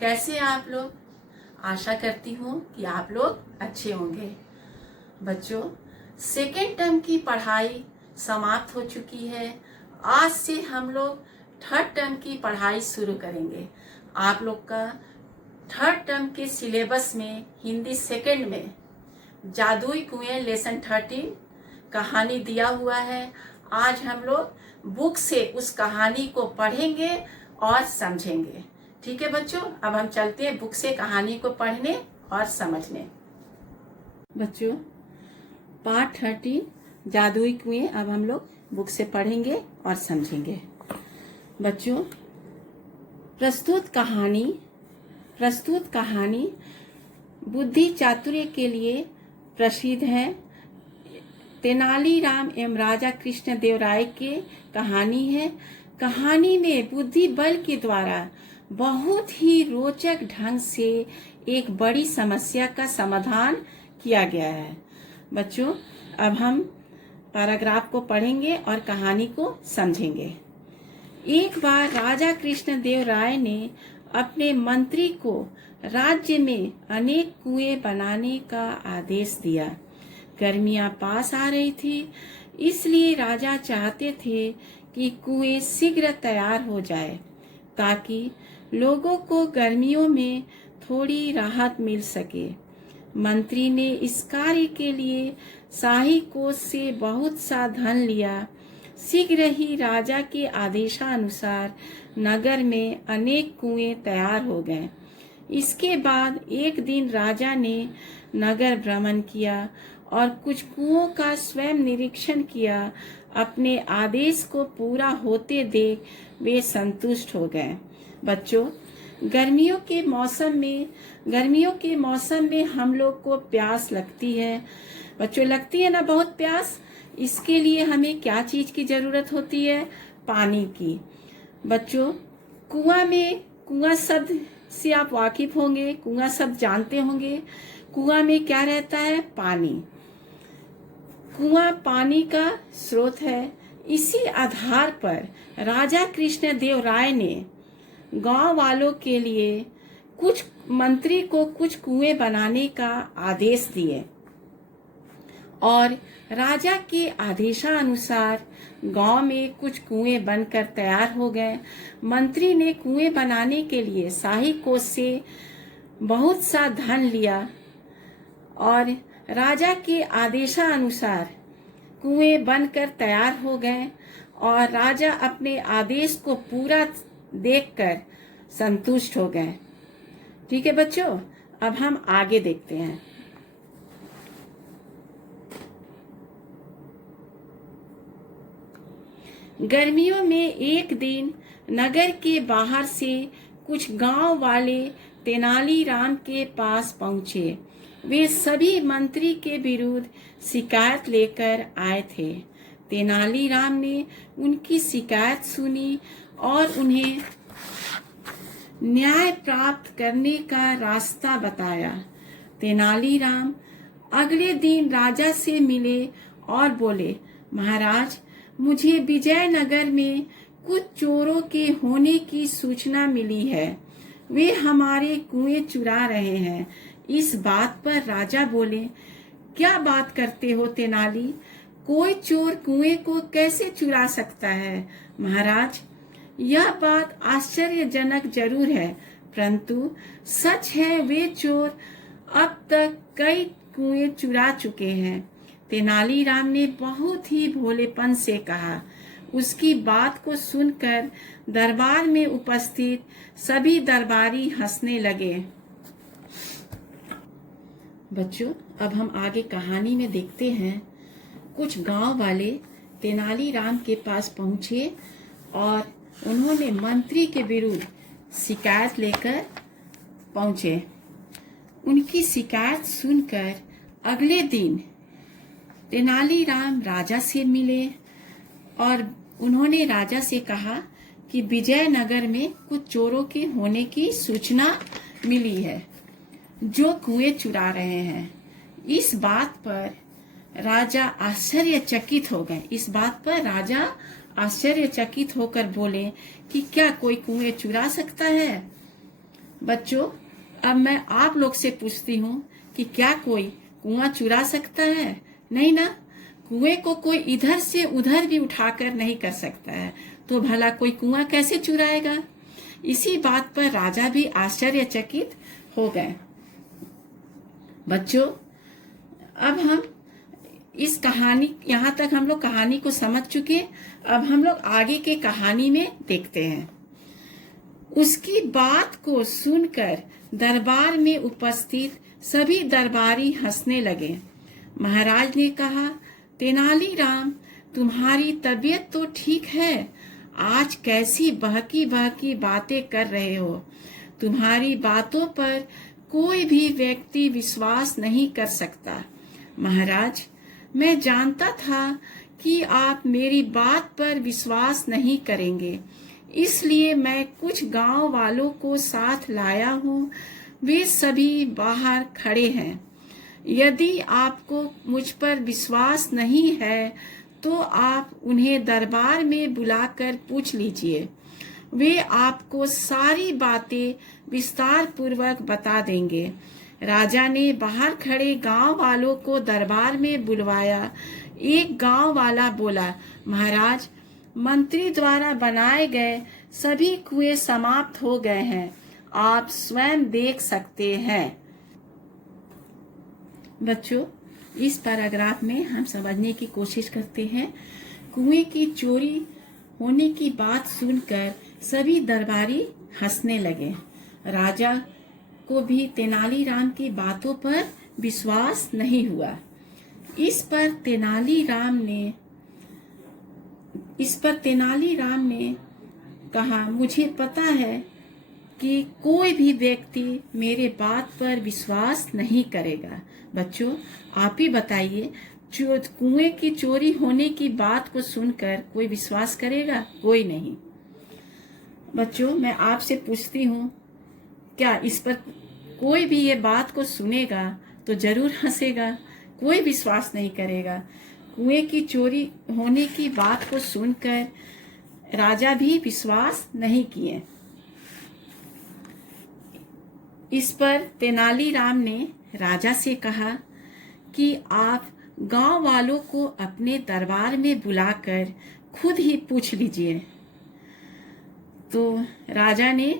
कैसे हैं आप लोग। आशा करती हूँ कि आप लोग अच्छे होंगे। बच्चों, सेकेंड टर्म की पढ़ाई समाप्त हो चुकी है। आज से हम लोग थर्ड टर्म की पढ़ाई शुरू करेंगे। आप लोग का थर्ड टर्म के सिलेबस में हिंदी सेकेंड में जादुई कुएं लेसन 13 कहानी दिया हुआ है। आज हम लोग बुक से उस कहानी को पढ़ेंगे और समझेंगे। ठीक है बच्चों, अब हम चलते हैं बुक से कहानी को पढ़ने और समझने। बच्चों, पार्ट 13 जादुई कुएं अब हम लोग बुक से पढ़ेंगे और समझेंगे। बच्चों, प्रस्तुत कहानी बुद्धि चातुर्य के लिए प्रसिद्ध है। तेनालीराम एवं राजा कृष्ण देव राय की कहानी है। कहानी में बुद्धि बल के द्वारा बहुत ही रोचक ढंग से एक बड़ी समस्या का समाधान किया गया है। बच्चों, अब हम पैराग्राफ को पढ़ेंगे और कहानी को समझेंगे। एक बार राजा कृष्ण देव राय ने अपने मंत्री को राज्य में अनेक कुएं बनाने का आदेश दिया। गर्मियां पास आ रही थी, इसलिए राजा चाहते थे कि कुएं शीघ्र तैयार हो जाए ताकि लोगों को गर्मियों में थोड़ी राहत मिल सके। मंत्री ने इस कार्य के लिए शाही कोष से बहुत सा धन लिया। शीघ्र ही राजा के आदेशानुसार नगर में अनेक कुएं तैयार हो गए। इसके बाद एक दिन राजा ने नगर भ्रमण किया और कुछ कुओं का स्वयं निरीक्षण किया। अपने आदेश को पूरा होते देख वे संतुष्ट हो गए। बच्चों, गर्मियों के मौसम में हम लोग को प्यास लगती है। बच्चों, लगती है ना बहुत प्यास। इसके लिए हमें क्या चीज की जरूरत होती है? पानी की। बच्चों, कुआं शब्द से आप वाकिफ होंगे, कुआं शब्द जानते होंगे। कुआं में क्या रहता है? पानी। कुआं पानी का स्रोत है। इसी आधार पर राजा कृष्ण देव राय ने गांव वालों के लिए मंत्री को कुछ कुएं बनाने का आदेश दिए और राजा के आदेशानुसार गांव में कुछ कुएं बनकर तैयार हो गए। मंत्री ने कुएं बनाने के लिए शाही कोष से बहुत सा धन लिया और राजा के आदेशानुसार कुएं बनकर तैयार हो गए और राजा अपने आदेश को पूरा देखकर संतुष्ट हो गए। ठीक है बच्चों, अब हम आगे देखते हैं। गर्मियों में एक दिन नगर के बाहर से कुछ गांव वाले तेनालीराम के पास पहुंचे। वे सभी मंत्री के विरुद्ध शिकायत लेकर आए थे। तेनालीराम ने उनकी शिकायत सुनी और उन्हें न्याय प्राप्त करने का रास्ता बताया। तेनालीराम अगले दिन राजा से मिले और बोले, महाराज, मुझे विजयनगर में कुछ चोरों के होने की सूचना मिली है। वे हमारे कुएं चुरा रहे हैं। इस बात पर राजा बोले, क्या बात करते हो तेनाली? कोई चोर कुएं को कैसे चुरा सकता है? महाराज, यह बात आश्चर्यजनक जरूर है, परंतु सच है वे चोर अब तक कई कुएं चुरा चुके हैं। तेनालीराम ने बहुत ही भोलेपन से कहा। उसकी बात को सुनकर दरबार में उपस्थित सभी दरबारी हंसने लगे। बच्चों, अब हम आगे कहानी में देखते हैं। कुछ गांव वाले तेनालीराम के पास पहुंचे और उन्होंने मंत्री के विरुद्ध शिकायत लेकर पहुंचे। उनकी शिकायत सुनकर अगले दिन तेनालीराम राजा से मिले और उन्होंने राजा से कहा कि विजयनगर में कुछ चोरों के होने की सूचना मिली है जो कुएं चुरा रहे हैं। इस बात पर राजा आश्चर्यचकित होकर बोले कि क्या कोई कुएं चुरा सकता है? बच्चों, अब मैं आप लोग से पूछती हूँ कि क्या कोई कुआं चुरा सकता है? नहीं ना। कुएं को कोई इधर से उधर भी उठाकर नहीं कर सकता है, तो भला कोई कुआं कैसे चुराएगा? इसी बात पर राजा भी आश्चर्यचकित हो गए। बच्चों, अब हम इस कहानी, यहाँ तक हम लोग कहानी को समझ चुके। अब हम लोग आगे के कहानी में देखते हैं। उसकी बात को सुनकर दरबार में उपस्थित सभी दरबारी हंसने लगे। महाराज ने कहा, तेनालीराम, तुम्हारी तबीयत तो ठीक है? आज कैसी बहकी बहकी बातें कर रहे हो। तुम्हारी बातों पर कोई भी व्यक्ति विश्वास नहीं कर सकता। महाराज, मैं जानता था कि आप मेरी बात पर विश्वास नहीं करेंगे, इसलिए मैं कुछ गांव वालों को साथ लाया हूँ। वे सभी बाहर खड़े हैं। यदि आपको मुझ पर विश्वास नहीं है तो आप उन्हें दरबार में बुलाकर पूछ लीजिए। वे आपको सारी बातें विस्तार पूर्वक बता देंगे। राजा ने बाहर खड़े गांव वालों को दरबार में बुलवाया। एक गांव वाला बोला, महाराज, मंत्री द्वारा बनाए गए सभी कुएं समाप्त हो गए हैं, आप स्वयं देख सकते हैं। बच्चों, इस पैराग्राफ में हम समझने की कोशिश करते हैं। कुएं की चोरी होने की बात सुनकर सभी दरबारी हंसने लगे। राजा को भी तेनालीराम की बातों पर विश्वास नहीं हुआ। इस पर तेनालीराम ने कहा, मुझे पता है कि कोई भी व्यक्ति मेरे बात पर विश्वास नहीं करेगा। बच्चों, आप ही बताइए, कुएं की चोरी होने की बात को सुनकर कोई विश्वास करेगा? कोई नहीं। बच्चों, मैं आपसे पूछती हूँ, क्या इस पर कोई भी ये बात को सुनेगा तो जरूर हंसेगा, कोई विश्वास नहीं करेगा। कुएं की चोरी होने की बात को सुनकर राजा भी विश्वास नहीं किए। इस पर तेनालीराम ने राजा से कहा कि आप गांव वालों को अपने दरबार में बुलाकर खुद ही पूछ लीजिए। तो राजा ने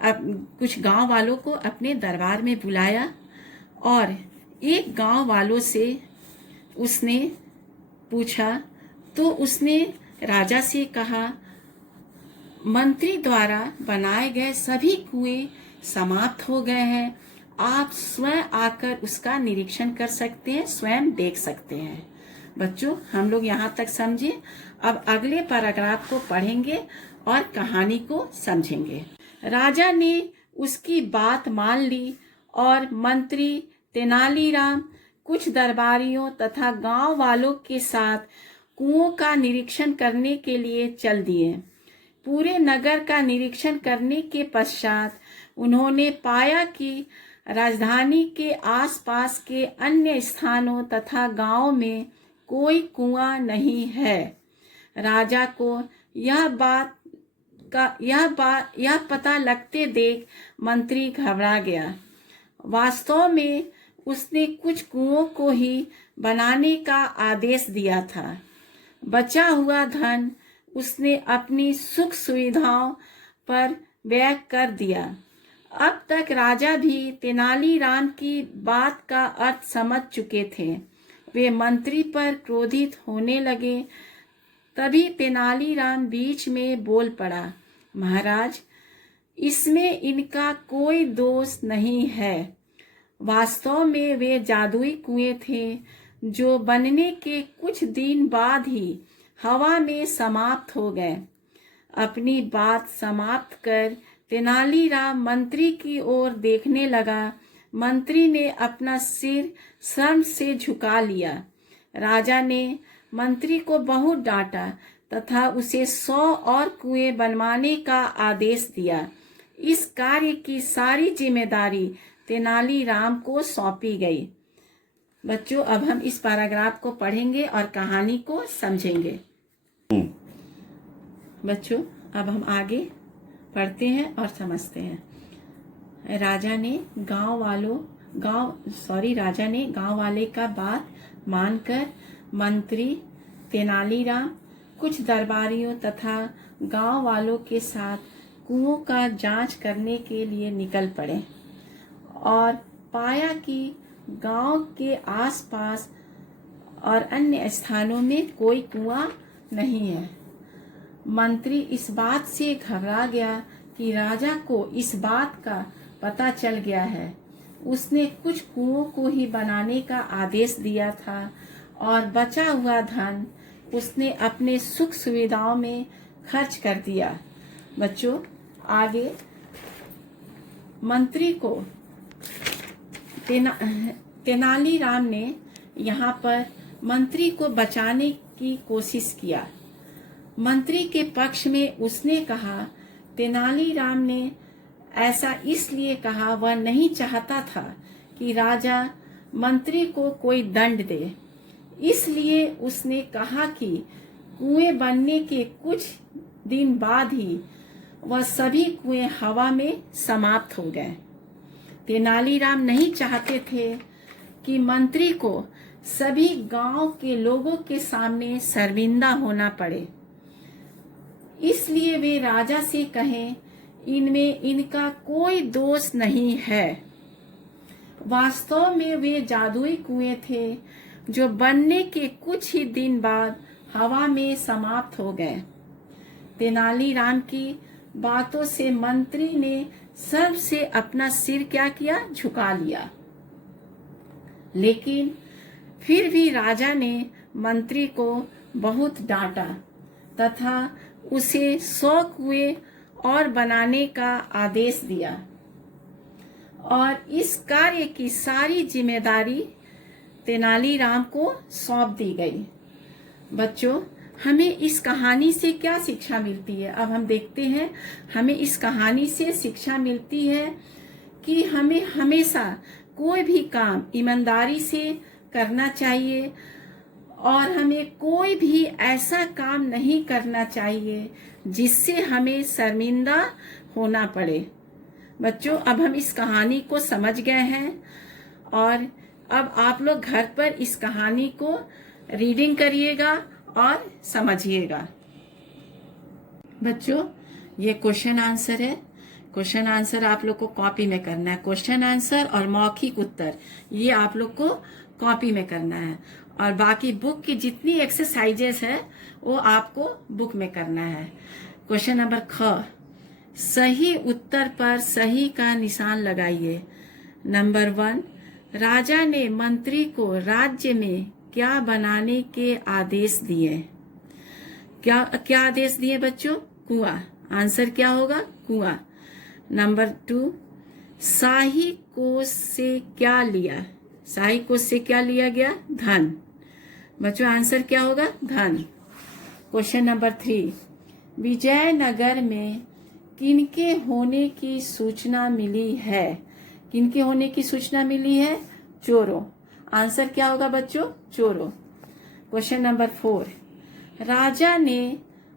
कुछ गांव वालों को अपने दरबार में बुलाया और एक गांव वालों से उसने पूछा। तो उसने राजा से कहा, मंत्री द्वारा बनाए गए सभी कुएं समाप्त हो गए हैं, आप स्वयं आकर उसका निरीक्षण कर सकते हैं, स्वयं देख सकते हैं। बच्चों, हम लोग यहाँ तक समझे। अब अगले पैराग्राफ को पढ़ेंगे और कहानी को समझेंगे। राजा ने उसकी बात मान ली और मंत्री तेनालीराम कुछ दरबारियों तथा गांव वालों के साथ कुओं का निरीक्षण करने के लिए चल दिए। पूरे नगर का निरीक्षण करने के पश्चात उन्होंने पाया कि राजधानी के आसपास के अन्य स्थानों तथा गांवों में कोई कुआं नहीं है। राजा को यह पता लगते देख मंत्री घबरा गया। वास्तव में उसने कुछ कुओं को ही बनाने का आदेश दिया था। बचा हुआ धन उसने अपनी सुख सुविधाओं पर व्यय कर दिया। अब तक राजा भी तेनालीराम की बात का अर्थ समझ चुके थे। वे मंत्री पर क्रोधित होने लगे। तभी तेनालीराम बीच में बोल पड़ा, महाराज, इसमें इनका कोई दोष नहीं है। वास्तव में वे जादुई कुएं थे जो बनने के कुछ दिन बाद ही हवा में समाप्त हो गए। अपनी बात समाप्त कर तेनालीराम मंत्री की ओर देखने लगा। मंत्री ने अपना सिर शर्म से झुका लिया। राजा ने मंत्री को बहुत डांटा तथा उसे 100 और कुएं बनवाने का आदेश दिया। इस कार्य की सारी जिम्मेदारी तेनालीराम को सौंपी गई। बच्चों, अब हम इस पैराग्राफ को पढ़ेंगे और कहानी को समझेंगे। बच्चों, अब हम आगे पढ़ते हैं और समझते हैं। राजा ने गांव वाले का बात मानकर मंत्री तेनालीराम कुछ दरबारियों तथा गांव वालों के साथ कुओं का जांच करने के लिए निकल पड़े और पाया कि गांव के आसपास और अन्य स्थानों में कोई कुआं नहीं है। मंत्री इस बात से घबरा गया कि राजा को इस बात का पता चल गया है। उसने कुछ कुओं को ही बनाने का आदेश दिया था और बचा हुआ धन उसने अपने सुख सुविधाओं में खर्च कर दिया। बच्चों, आगे मंत्री को तेनालीराम ने यहाँ पर मंत्री को बचाने की कोशिश किया। मंत्री के पक्ष में उसने कहा, तेनालीराम ने ऐसा इसलिए कहा, वह नहीं चाहता था कि राजा मंत्री को कोई दंड दे। इसलिए उसने कहा कि कुएं बनने के कुछ दिन बाद ही वह सभी कुएं हवा में समाप्त हो गए। तेनालीराम नहीं चाहते थे कि मंत्री को सभी गांव के लोगों के सामने शर्मिंदा होना पड़े। इसलिए वे राजा से कहें, इनमें इनका कोई दोष नहीं है। वास्तव में वे जादुई कुएं थे जो बनने के कुछ ही दिन बाद हवा में समाप्त हो गए। तेनालीराम की बातों से मंत्री ने सर्व से अपना सिर क्या किया, झुका लिया। लेकिन फिर भी राजा ने मंत्री को बहुत डांटा तथा उसे 100 कुएं और बनाने का आदेश दिया और इस कार्य की सारी जिम्मेदारी तेनालीराम को सौंप दी गई। बच्चों, हमें इस कहानी से क्या शिक्षा मिलती है? अब हम देखते हैं। हमें इस कहानी से शिक्षा मिलती है कि हमें हमेशा कोई भी काम ईमानदारी से करना चाहिए और हमें कोई भी ऐसा काम नहीं करना चाहिए जिससे हमें शर्मिंदा होना पड़े। बच्चों, अब हम इस कहानी को समझ गए हैं और अब आप लोग घर पर इस कहानी को रीडिंग करिएगा और समझिएगा। बच्चों, ये क्वेश्चन आंसर है। क्वेश्चन आंसर आप लोग को कॉपी में करना है। क्वेश्चन आंसर और मौखिक उत्तर ये आप लोग को कॉपी में करना है और बाकी बुक की जितनी एक्सरसाइजेस है वो आपको बुक में करना है। क्वेश्चन नंबर ख, सही उत्तर पर सही का निशान लगाइए। नंबर 1, राजा ने मंत्री को राज्य में क्या बनाने के आदेश दिए? क्या आदेश दिए बच्चों? कुआं। आंसर क्या होगा? कुआं। नंबर 2, शाही कोष से क्या लिया? शाही कोष से क्या लिया गया? धन। बच्चों, आंसर क्या होगा? धन। क्वेश्चन नंबर 3, विजयनगर में किनके होने की सूचना मिली है? किनके होने की सूचना मिली है? चोरों। आंसर क्या होगा बच्चों? चोरों। क्वेश्चन नंबर 4, राजा ने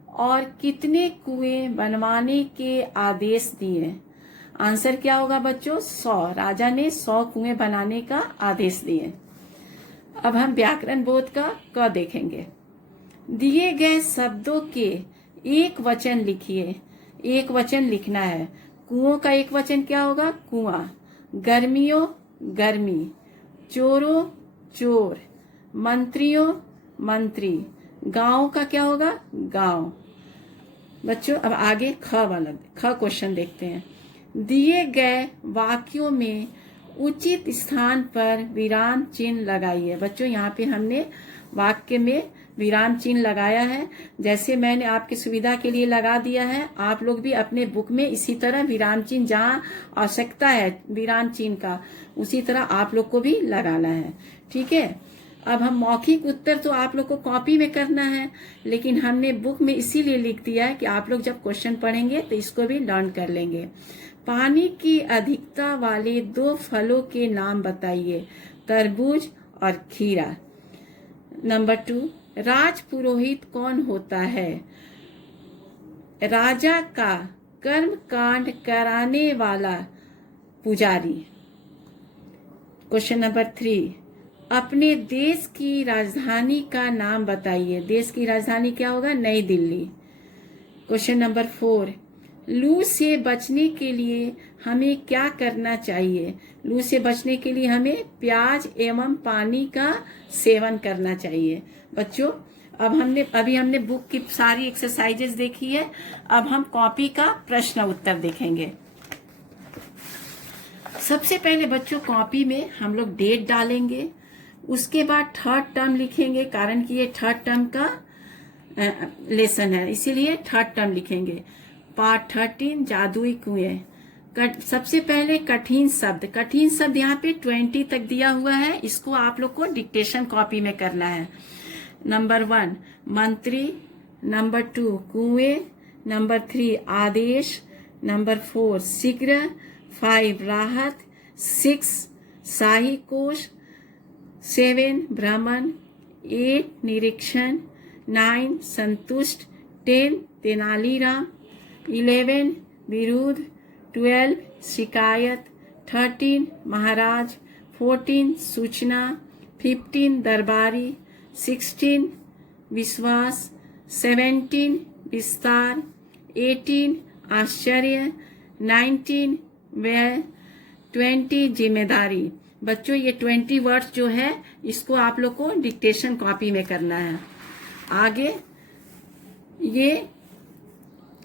और कितने कुएं बनवाने के आदेश दिए? आंसर क्या होगा बच्चों? 100। राजा ने 100 कुएं बनाने का आदेश दिए। अब हम व्याकरण बोध का क देखेंगे। दिए गए शब्दों के एक वचन लिखिए। एक वचन लिखना है। कुओं का एक वचन क्या होगा? कुआं। गर्मियों, गर्मी। चोरों, चोर। मंत्रियों, मंत्री। गांव का क्या होगा? गांव। बच्चों, अब आगे ख क्वेश्चन देखते हैं। दिए गए वाक्यों में उचित स्थान पर विराम चिन्ह लगाइए। बच्चों, यहाँ पे हमने वाक्य में विराम चिन्ह लगाया है। जैसे मैंने आपकी सुविधा के लिए लगा दिया है, आप लोग भी अपने बुक में इसी तरह विराम चिन्ह, जहाँ आवश्यकता है विराम चिन्ह का, उसी तरह आप लोग को भी लगाना है। ठीक है। अब हम मौखिक उत्तर तो आप लोग को कॉपी में करना है, लेकिन हमने बुक में इसीलिए लिख दिया है कि आप लोग जब क्वेश्चन पढ़ेंगे तो इसको भी लर्न कर लेंगे। पानी की अधिकता वाले 2 फलों के नाम बताइए। तरबूज और खीरा। नंबर 2, राजपुरोहित कौन होता है? राजा का कर्म कांड कराने वाला पुजारी। क्वेश्चन नंबर 3, अपने देश की राजधानी का नाम बताइए। देश की राजधानी क्या होगा? नई दिल्ली। क्वेश्चन नंबर 4, लू से बचने के लिए हमें क्या करना चाहिए? लू से बचने के लिए हमें प्याज एवं पानी का सेवन करना चाहिए। बच्चों, अभी हमने बुक की सारी एक्सरसाइजेस देखी है। अब हम कॉपी का प्रश्न उत्तर देखेंगे। सबसे पहले बच्चों कॉपी में हम लोग डेट डालेंगे, उसके बाद थर्ड टर्म लिखेंगे, कारण कि ये थर्ड टर्म का लेसन है, इसीलिए थर्ड टर्म लिखेंगे। पार्ट 13 जादुई कुएं। सबसे पहले कठिन शब्द यहाँ पे 20 तक दिया हुआ है, इसको आप लोग को डिक्टेशन कॉपी में करना है। नंबर 1 मंत्री, नंबर 2 कुएं, नंबर 3 आदेश, नंबर 4 शीघ्र, 5 राहत, 6 शाही कोश, 7 भ्रमण, 8 निरीक्षण, 9 संतुष्ट, 10 तेनालीराम, 11 विरोध, 12 शिकायत, 13 महाराज, 14 सूचना, 15 दरबारी, 16 विश्वास, 17 विस्तार, 18 आश्चर्य, 19 व्यय, 20 जिम्मेदारी। बच्चों ये 20 वर्ड्स जो है इसको आप लोग को डिक्टेशन कॉपी में करना है। आगे ये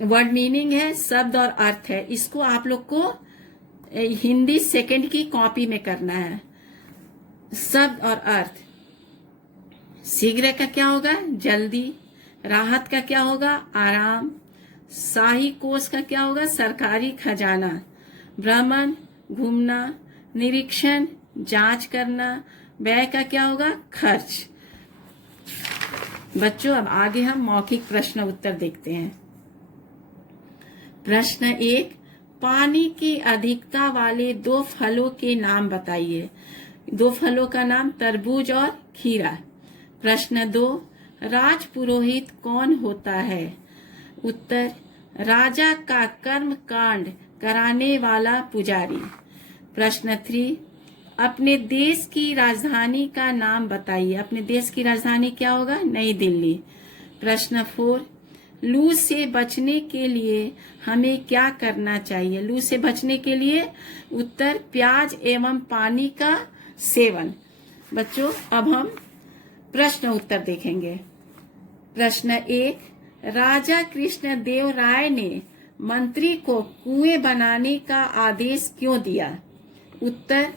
वर्ड मीनिंग है, शब्द और अर्थ है, इसको आप लोग को हिंदी सेकंड की कॉपी में करना है। शब्द और अर्थ, शीघ्र का क्या होगा? जल्दी। राहत का क्या होगा? आराम। शाही कोष का क्या होगा? सरकारी खजाना। भ्रमण घूमना, निरीक्षण जांच करना, व्यय का क्या होगा? खर्च। बच्चों अब आगे हम मौखिक प्रश्न उत्तर देखते हैं। प्रश्न 1, पानी की अधिकता वाले 2 फलों के नाम बताइए। 2 फलों का नाम तरबूज और खीरा। प्रश्न 2, राज पुरोहित कौन होता है? उत्तर, राजा का कर्म कांड कराने वाला पुजारी। प्रश्न 3, अपने देश की राजधानी का नाम बताइए। अपने देश की राजधानी क्या होगा? नई दिल्ली। प्रश्न 4, लू से बचने के लिए हमें क्या करना चाहिए? लू से बचने के लिए उत्तर, प्याज एवं पानी का सेवन। बच्चों अब हम प्रश्न उत्तर देखेंगे। प्रश्न 1, राजा कृष्ण देव राय ने मंत्री को कुएं बनाने का आदेश क्यों दिया? उत्तर,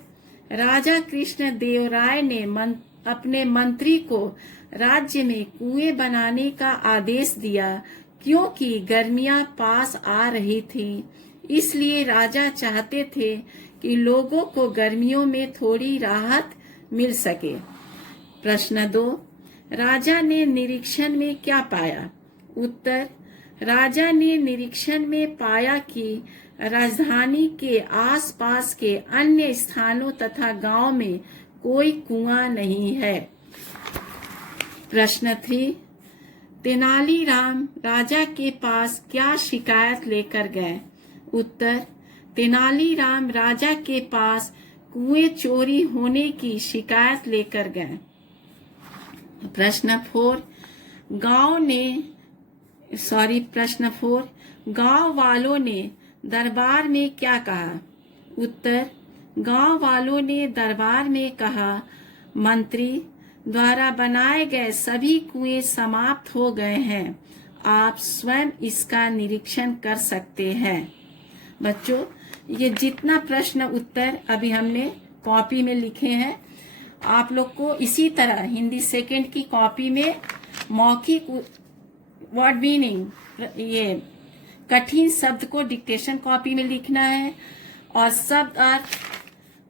राजा कृष्ण देव राय ने अपने मंत्री को राज्य में कुएं बनाने का आदेश दिया क्योंकि गर्मियां पास आ रही थी। इसलिए राजा चाहते थे कि लोगों को गर्मियों में थोड़ी राहत मिल सके। प्रश्न 2, राजा ने निरीक्षण में क्या पाया? उत्तर, राजा ने निरीक्षण में पाया कि राजधानी के आसपास के अन्य स्थानों तथा गांव में कोई कुआं नहीं है। प्रश्न 3, तेनालीराम राजा के पास क्या शिकायत लेकर गए? उत्तर, तेनालीराम राजा के पास कुएं चोरी होने की शिकायत लेकर गए। प्रश्न 4, गांव वालों ने दरबार में क्या कहा? उत्तर, गांव वालों ने दरबार में कहा, मंत्री द्वारा बनाए गए सभी कुएं समाप्त हो गए हैं, आप स्वयं इसका निरीक्षण कर सकते हैं। बच्चों ये जितना प्रश्न उत्तर अभी हमने कॉपी में लिखे हैं, आप लोग को इसी तरह हिंदी सेकंड की कॉपी में मौखिक वर्ड मीनिंग, ये कठिन शब्द को डिक्टेशन कॉपी में लिखना है और शब्द अर्थ,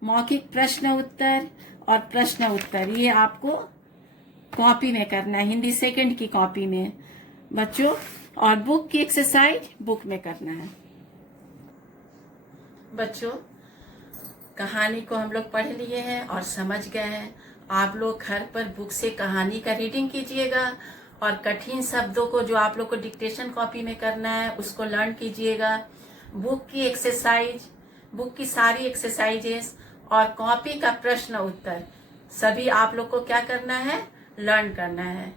मौखिक प्रश्न उत्तर और प्रश्न उत्तर ये आपको कॉपी में करना है, हिंदी सेकंड की कॉपी में बच्चों। और बुक की एक्सरसाइज बुक में करना है। बच्चों कहानी को हम लोग पढ़ लिए हैं और समझ गए हैं। आप लोग घर पर बुक से कहानी का रीडिंग कीजिएगा और कठिन शब्दों को जो आप लोग को डिक्टेशन कॉपी में करना है उसको लर्न कीजिएगा। बुक की एक्सरसाइज बुक की सारी एक्सरसाइजेस और कॉपी का प्रश्न उत्तर सभी आप लोग को क्या करना है, लर्न करना है।